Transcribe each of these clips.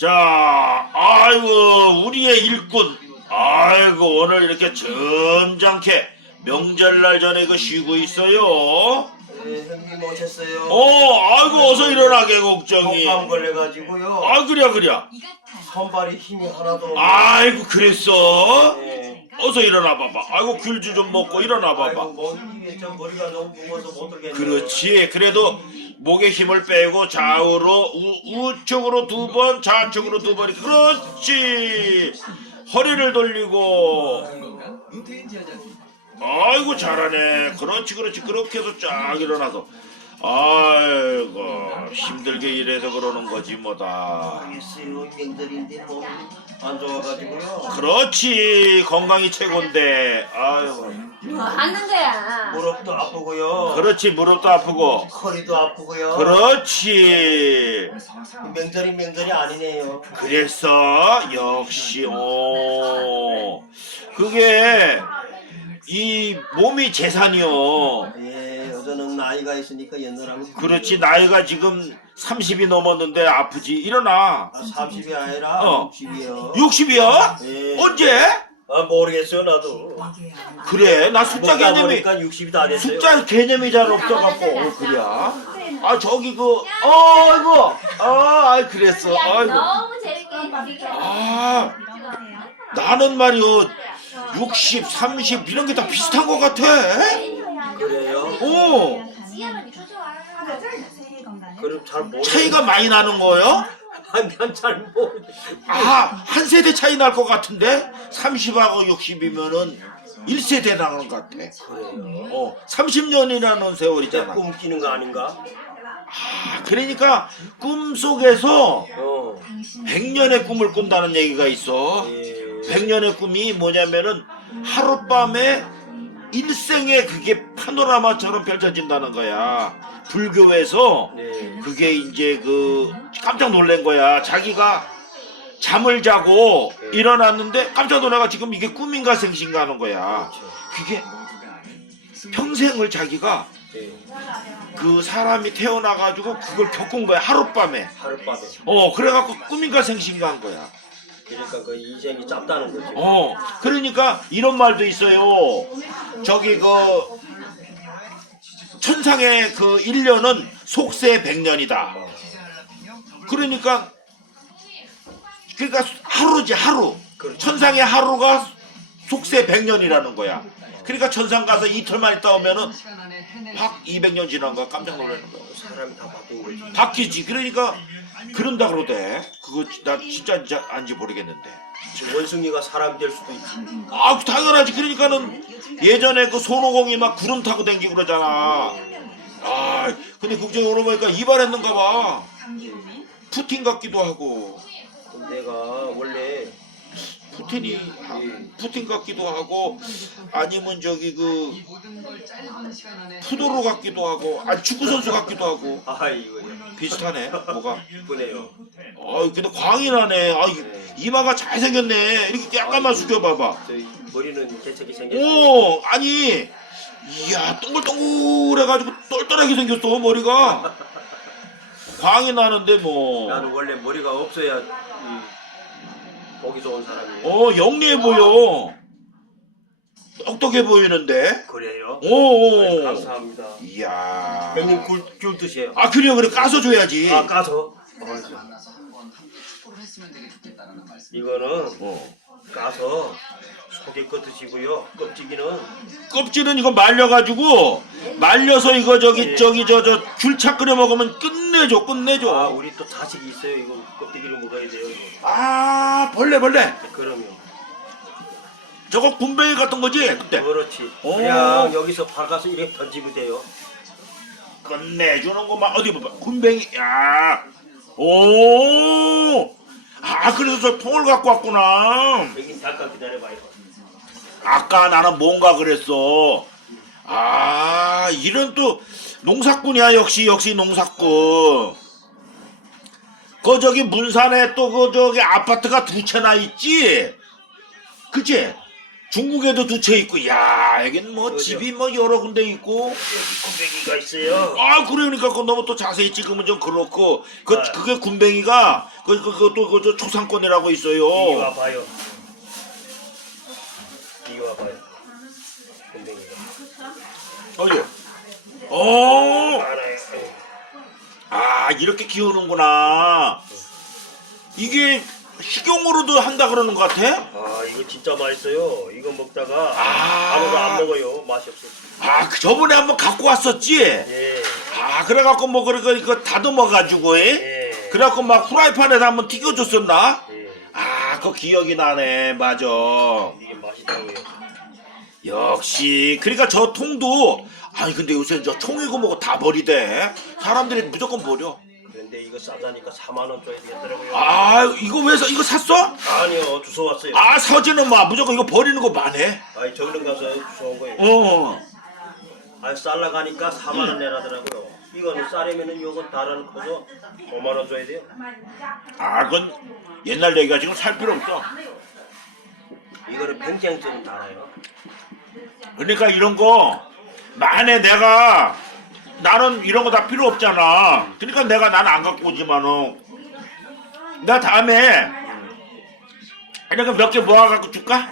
자, 아이고, 우리의 일꾼. 아이고, 오늘 이렇게 점잖게 명절날 전에 그 쉬고 있어요. 네, 형님 오셨어요. 어, 아이고, 어서 일어나게, 걱정이. 독감 걸려가지고요. 아, 그래, 그래. 손발이 힘이 하나도 없네. 아이고, 그랬어? 네. 어서 일어나 봐봐. 아이고, 귤주 좀 먹고 일어나 봐봐. 몸이 좀 머리가 너무 무거워서 못 들겠네요. 그렇지. 그래도 목에 힘을 빼고 좌우로 우, 우측으로 두 번, 좌측으로 두 번. 그렇지. 허리를 돌리고. 아이고 잘하네. 그렇지, 그렇지. 그렇게 해서 쫙 일어나서. 아이고 힘들게 일해서 그러는 거지 뭐다. 몸이 안 좋아가지고요. 그렇지. 건강이 최고인데. 아이고. 뭐 하는 거야? 무릎도 아프고요. 그렇지. 무릎도 아프고. 허리도 아프고요. 그렇지. 명절이 명절이 아니네요. 그래서 역시 오 그게 이 몸이 재산이요. 예, 나이가 있으니까 옛날하고 그렇지 나이가 지금 30이 넘었는데 아프지 일어나. 30이 아니라 어. 60이요. 60이야? 예. 언제? 아 모르겠어요 나도. 그래 나 숫자 먹다 개념이 보니까 60이 다 됐어요. 숫자 개념이 잘 없어갖고 어, 그래. 아 저기 그 어이구 아 아이, 그랬어. 야, 아이고 너무 재밌게. 아 나는 말이요 60, 30 이런 게 다 비슷한 것 같아. 그래요? 오 그럼 잘 모르. 차이가 많이 나는 거요? 난잘 모르. 아, 한 세대 차이 날 것 같은데? 30하고 60이면은 1세대 나는 것 같아. 그래요. 어, 30년이라는 세월이잖아. 꿈 끼는 거 아닌가? 아, 그러니까 꿈 속에서 어. 100년의 꿈을 꾼다는 얘기가 있어. 예. 100년의 꿈이 뭐냐면은 하룻밤에 일생에 그게 파노라마처럼 펼쳐진다는 거야. 불교에서 네. 그게 이제 그 깜짝 놀란 거야. 자기가 잠을 자고 일어났는데 깜짝 놀라가 지금 이게 꿈인가 생신가 하는 거야. 그렇죠. 그게 평생을 자기가 예. 그 사람이 태어나가지고 그걸 겪은 거야. 하룻밤에. 하룻밤에. 어, 그래갖고 꿈인가 생신가 한 거야. 그러니까 그 인생이 짧다는 거지. 어, 그러니까 이런 말도 있어요. 저기 그 천상의 그 1년은 속세 100년이다. 그러니까 그러니까 하루지 하루. 그렇죠. 천상의 하루가 속세 100년이라는 거야. 그러니까 천상 가서 이틀만 있다 오면은 확 200년 지난 거야. 깜짝 놀라는 거야. 사람이 다 거지. 바뀌지. 그러니까 그런다 그러대. 그거 나 진짜 안지 모르겠는데. 지금 원숭이가 사람이 될 수도 있지. 아, 당연하지. 그러니까는 예전에 그 손오공이 막 구름 타고 댕기고 그러잖아. 아, 근데 국정으로 보니까 이발했는가 봐. 푸틴 같기도 하고. 내가 원래 푸틴이, 아, 푸틴 같기도 하고, 아니면 저기 그, 푸도로 같기도 하고, 아니 축구 선수 같기도 하고. 아 이거 비슷하네, 뭐가. 이쁘네요. 아 근데 광이 나네. 아, 이- 이마가 잘생겼네. 이렇게 약간만 숙여봐봐. 저희 머리는 개척이 생겼어요. 오 아니 이야 동글동글해가지고 똘똘하게 생겼어 머리가 광이 나는데 뭐. 나는 원래 머리가 없어야 이 보기 좋은 사람이에요. 어 영리해 보여 똑똑해 보이는데 그래요? 오 아유, 감사합니다. 이야 형님 굴, 귤 드세요. 아 그래요 그래 까서 줘야지 아 까서? 이거는 어. 까서 속에 거 드시고요. 껍질기는 껍질은 이거 말려가지고 말려서 이거 저기 예. 저기 저 저 귤차 끓여 먹으면 끝내줘 아 끝내줘 우리 또 자식이 있어요. 이거 먹어야 돼요. 아 벌레 벌레 그럼요. 저거 군뱅이 같은 거지 그때 그렇지. 오. 그냥 여기서 박아서 이렇게 던지면 돼요. 끝내주는구만 어디 봐봐 군뱅이 야 오 아 그래서 저 통을 갖고 왔구나 여기 잠깐 기다려봐요. 아까 나는 뭔가 그랬어 아 이런 또 농사꾼이야 역시 역시 농사꾼 그 저기 문산에 또 그 저기 아파트가 두 채나 있지 그치 중국에도 두 채 있고 야 여긴 뭐 그죠. 집이 뭐 여러 군데 있고 여기 군뱅이가 있어요. 아 그러니까 그 너무 또 자세히 찍으면 좀 그렇고 그 아. 그게 군뱅이가 그 그것도 그저 초상권이라고 있어요. 와봐요. 이거 와봐요. 군뱅이가. 어요. 어. 알아요. 아 이렇게 키우는구나. 이게 식용으로도 한다 그러는 것 같아? 아 이거 진짜 맛있어요. 이거 먹다가 아. 아무도 안 먹어요. 맛이 없어. 아, 그 저번에 한번 갖고 왔었지? 예. 아, 그래갖고 뭐, 그러니까 이거 다듬어가지고, 에? 예. 그래갖고 막 후라이팬에다 한번 튀겨줬었나? 예. 아, 그 기억이 나네. 맞아. 이게 맛있다고요. 역시. 그러니까 저 통도, 아니, 근데 요새 저 총이고 뭐고 다 버리대. 사람들이 무조건 버려. 그런데 이거 싸다니까 4만 원 줘야 되겠더라고요. 아, 이거 왜, 사- 이거 샀어? 아니요 주워 왔어요. 아, 서지는 마. 무조건 이거 버리는 거 많네. 아니 저기는 가서 주워 온 거예요. 어. 아니 쌀라 가니까 4만 원 내라더라고요. 이거는 쌀이면은 이건 달아는 커서 5만 원 줘야 돼요. 아, 그건 옛날 얘기가 지금 살 필요 없어. 이거는 평생쯤 달아요. 그러니까 이런 거 만에 내가 나는 이런 거 다 필요 없잖아. 그러니까 내가 난 안 갖고 오지만은 나 다음에 그러니까 몇개 모아 갖고 줄까?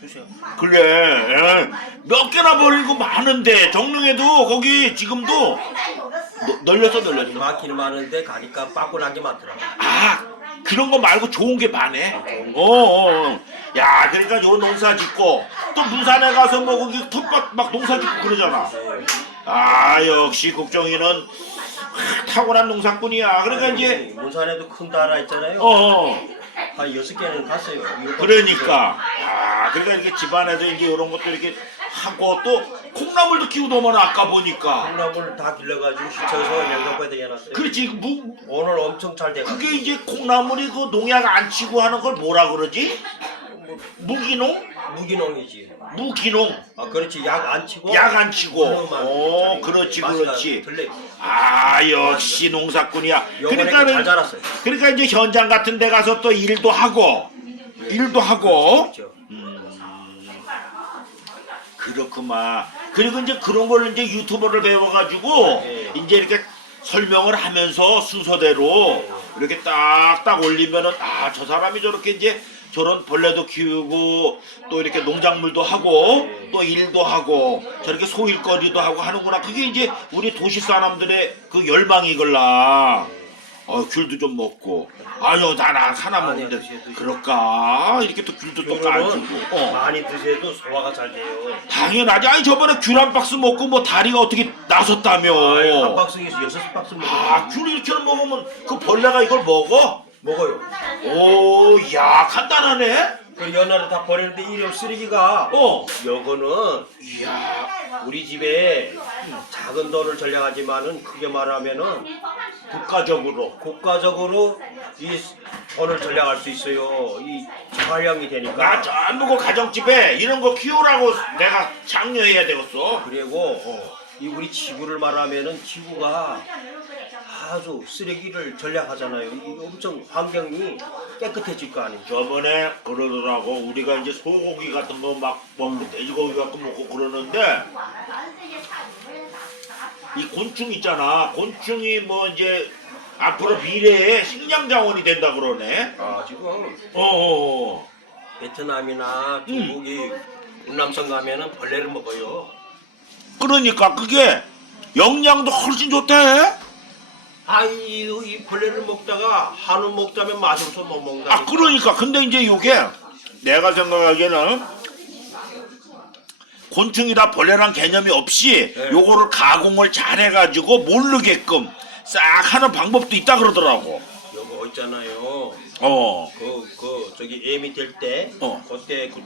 주세요. 그래. 예. 몇 개나 버리고 많은데 정릉에도 거기 지금도 너- 널렸어 널렸어. 막히는 많은데 가니까 빠꾸난 게 많더라고. 아 그런 거 말고 좋은 게 많네. 어, 어, 어. 야 그러니까 요 농사 짓고 또 부산에 가서 뭐 거기 텃밭 막 농사 짓고 그러잖아. 아 역시 국정이는 하, 타고난 농사꾼이야. 그러니까 이제 문산에도 큰 달아 있잖아요. 어, 어한 여섯 개는 갔어요. 그러니까 아 그러니까 이렇게 집안에서 이제 이런 것도 이렇게 하고 또 콩나물도 키우더만 아까 보니까 콩나물 다 길러가지고 시쳐서 냉장고에 해놨어요. 그렇지 무 오늘 엄청 잘 돼가. 그게 이제 콩나물이 그 농약 안 치고 하는 걸 뭐라 그러지? 무기농? 무기농이지. 무기농 아 그렇지 약 안 치고. 약 안 치고 짜리. 그렇지 그렇지. 아 역시 농사꾼이야 요번에 잘 그러니까는 자랐어요. 그러니까 이제 현장 같은 데 가서 또 일도 하고 일도 하고 그렇죠. 그렇구만. 그리고 이제 그런 걸 이제 유튜버를 배워가지고 네. 이제 이렇게 설명을 하면서 순서대로 이렇게 딱딱 올리면은 아 저 사람이 저렇게 이제 저런 벌레도 키우고 또 이렇게 농작물도 하고 또 일도 하고 저렇게 소일거리도 하고 하는구나. 그게 이제 우리 도시 사람들의 그 열망이걸라 어 귤도 좀 먹고 아유 나나 하나 먹는데 드세요, 드세요. 그럴까 이렇게 또 귤도 또 까주고 귤은 어. 많이 드셔도 소화가 잘 돼요. 당연하지. 아니 저번에 귤 한 박스 먹고 뭐 다리가 어떻게 나섰다며. 아유, 한 박스에서 여섯 박스 먹어요. 아, 귤 이렇게 먹으면 그 벌레가 이걸 먹어? 먹어요. 오, 야, 간단하네. 그 연하를 다 버리는데 이런 쓰레기가 어. 요거는 이야, 우리 집에 작은 돈을 전략하지만은 크게 말하면은 국가적으로. 국가적으로 이 돈을 전략할 수 있어요. 이 활용이 되니까. 나 전부 그 가정집에 이런 거 키우라고 내가 장려해야 되겠어. 그리고 이 우리 지구를 말하면은 지구가 아주 쓰레기를 전략하잖아요. 이 엄청 환경이 깨끗해질 거 아니에요. 저번에 그러더라고. 우리가 이제 소고기 같은 거 막 먹고 돼지고기 같은 거 먹고 그러는데 이 곤충 있잖아. 곤충이 뭐 이제 앞으로 미래에 식량 자원이 된다 그러네. 아 지금 어어. 베트남이나 중국이 운남성 가면은 벌레를 먹어요. 그러니까 그게 영양도 훨씬 좋대. 아이 이 벌레를 먹다가 한우 먹자면 맛이 없어 못 먹는다. 아 그러니까 근데 이제 요게 내가 생각하기에는 곤충이다 벌레란 개념이 없이 네. 요거를 가공을 잘 해가지고 모르게끔 싹 하는 방법도 있다 그러더라고. 요거 있잖아요. 어. 그, 그, 저기 애미 될 때, 어. 그때 그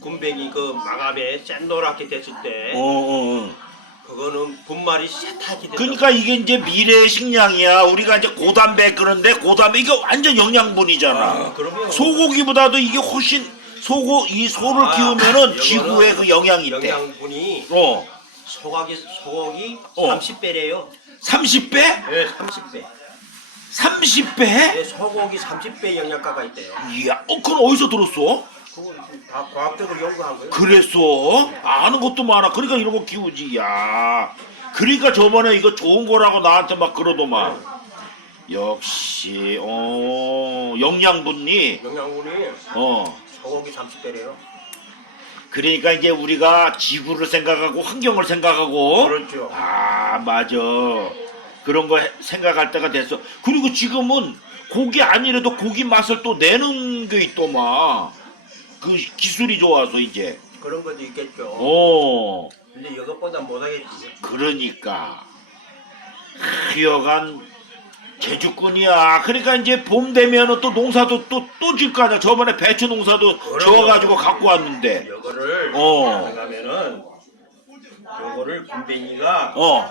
군뱅이 그 망압에 샌노랗게 됐을 때, 어, 어, 어. 그거는 분말이 새타랗게 된다. 그러니까 이게 이제 미래의 식량이야. 우리가 이제 고단백 그런데 고단백 이게 완전 영양분이잖아. 아, 그러면 소고기보다도 이게 훨씬 소고 이 소를 아, 키우면은 이거는 지구에 그 영향이 있대. 영양분이 어. 소고기, 소고기 어. 30배래요. 30배? 네, 30배. 30배? 네, 소고기 30배 영양가가 있대요. 이야, 어, 그건 어디서 들었어? 그거 다 과학적으로 연구한 거예요. 그랬어? 아는 것도 많아. 그러니까 이런 거 키우지. 야. 그러니까 저번에 이거 좋은 거라고 나한테 막 그러더만. 역시 어 영양분이 영양분이 어 소고기 30배래요. 그러니까 이제 우리가 지구를 생각하고 환경을 생각하고 그렇죠. 아 맞아 그런 거 해- 생각할 때가 됐어 그리고 지금은 고기 아니래도 고기 맛을 또 내는 게 있더만 그 기술이 좋아서 이제 그런 것도 있겠죠. 어 근데 이것보다 못하겠지. 그러니까 하여간 제주꾼이야 그러니까 이제 봄 되면은 또 농사도 또또질거 아니야 저번에 배추 농사도 지어가지고 갖고 왔는데 이거를 어. 가면은 요거를 군뱅이가 어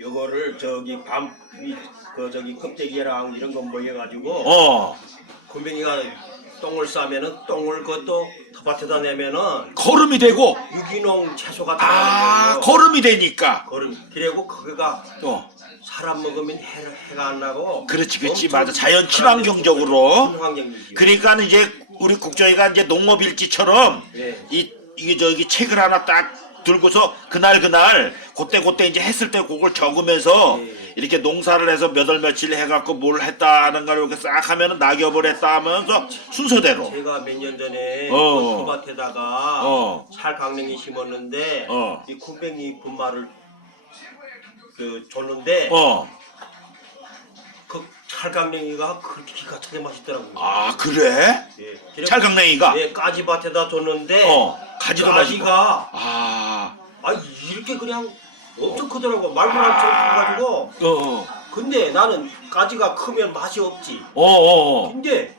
요거를 저기 밤그 저기 껍데기랑 이런 거 모여가지고 어. 군뱅이가 똥을 싸면은 똥을 그것도 텃밭에다 내면은 거름이 되고 유기농 채소가 아 들어가는 거예요. 거름이 되니까 거름. 그리고 거기가 어 사람 먹으면 해, 해가 안 나고 그렇지 그렇지 맞아 자연 친환경적으로. 그러니까 이제 우리 국정이가 이제 농업일지처럼 예. 이 이게 저기 책을 하나 딱 들고서 그날 그날 그때 그때 이제 했을 때 그걸 적으면서 예. 이렇게 농사를 해서 몇월 며칠 해갖고 뭘 했다는 걸 이렇게 싹 하면은 낙엽을 했다 하면서 순서대로 제가 몇 년 전에 어. 그 텃밭에다가 어. 찰강냉이 심었는데 어. 이 군뱅이 분말을 그 줬는데 어. 그 찰강냉이가 그렇게 기가 차게 맛있더라고요. 아 그래? 예. 찰강냉이가 예, 까지밭에다 줬는데 어 가지도 까지가 아 아 이렇게 그냥 엄청 크더라고 말문암처럼 커가지고 어 어 근데 나는 까지가 크면 맛이 없지. 어어 근데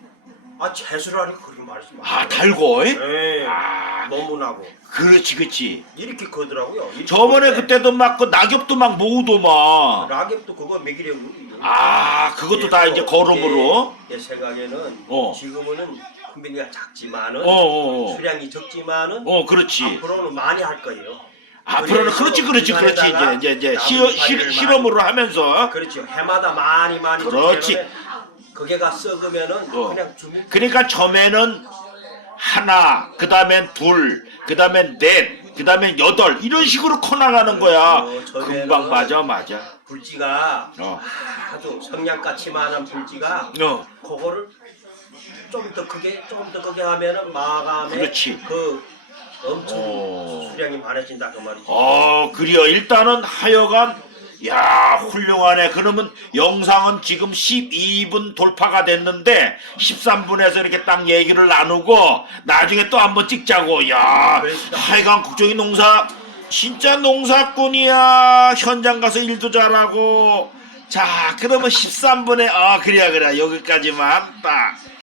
아 하니까 그렇게 맛있어. 아 달고 이? 예. 아 너무 나고 그렇지 그렇지 이렇게 크더라고요. 이렇게 저번에 크는데 그때도 막 그 낙엽도 막 모으더만 락엽도 그거 먹이려고. 아 그것도 다 이제 거름으로 내, 내 생각에는 어. 지금은 군뱅이가 작지만은 어 어 어 수량이 적지만은 어 그렇지 앞으로는 많이 할 거예요. 앞으로는 그렇지 그렇지 그렇지 이제 이제 이제 실, 실험으로 하면서 그렇죠. 해마다 많이 많이 그렇지. 그게가 썩으면은 어. 그냥 주면 그러니까 처음에는 하나 그 다음엔 둘 그 다음엔 넷 그 다음엔 여덟 이런 식으로 커 나가는 거야 그렇죠. 처음에는- 금방 맞아 맞아 불지가 어. 아주 성냥같이만한 불지가 어 그거를 좀 더 크게 좀 더 크게 하면은 마감에 그렇지. 그 엄청 어. 수량이 많아진다 그 말이지. 어, 그래요. 일단은 하여간 야 훌륭하네. 그러면 영상은 지금 12분 돌파가 됐는데 13분에서 이렇게 딱 얘기를 나누고 나중에 또 한번 찍자고. 야. 하여간 국정이 농사 진짜 농사꾼이야. 현장 가서 일도 잘하고. 자 그러면 13분에 아 그래야 그래 여기까지만 딱.